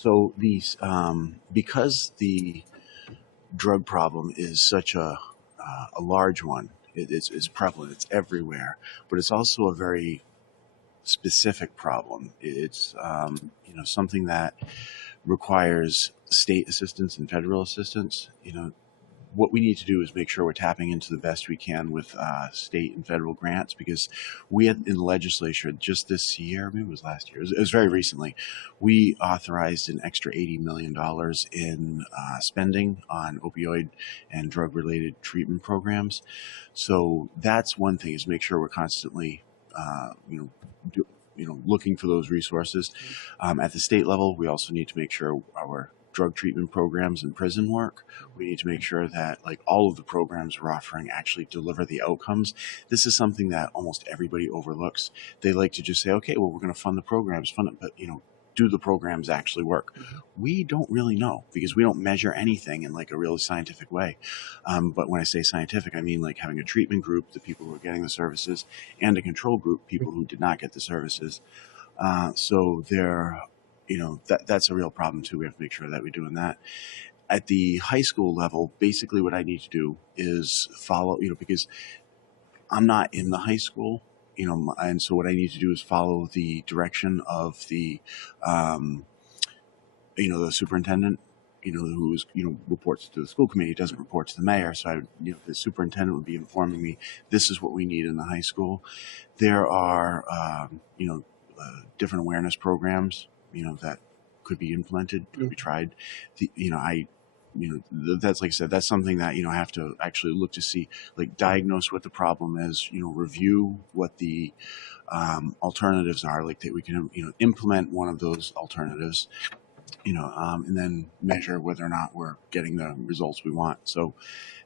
So these, because the drug problem is such a large one, it's prevalent, it's everywhere, but it's also a very specific problem. It's something that requires state assistance and federal assistance. What we need to do is make sure we're tapping into the best we can with state and federal grants, because we had in the legislature just this year, maybe it was last year, it was very recently, we authorized an extra $80 million in spending on opioid and drug related treatment programs. So that's one thing, is make sure we're constantly do, looking for those resources. At the state level, we also need to make sure our drug treatment programs in prison work. We need to make sure that like all of the programs we're offering actually deliver the outcomes. This is something that almost everybody overlooks. They like to just say, okay, well, we're going to fund the programs, fund it, but do the programs actually work? We don't really know, because we don't measure anything in like a really scientific way. But when I say scientific, I mean like having a treatment group, the people who are getting the services, and a control group, people who did not get the services. So they're, that's a real problem too. We have to make sure that we're doing that. At the high school level, basically what I need to do is follow, because I'm not in the high school, and so what I need to do is follow the direction of the superintendent, who's, reports to the school committee, doesn't report to the mayor. So the superintendent would be informing me, this is what we need in the high school. There are, different awareness programs, that could be implemented, could be tried. That's, like I said, that's something that, I have to actually look to see, like diagnose what the problem is, review what the alternatives are, like that we can, implement one of those alternatives, and then measure whether or not we're getting the results we want. So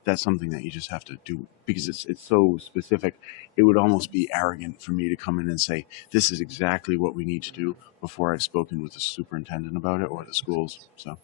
that's something that you just have to do, because it's so specific. It would almost be arrogant for me to come in and say, this is exactly what we need to do, before I've spoken with the superintendent about it or the schools. So.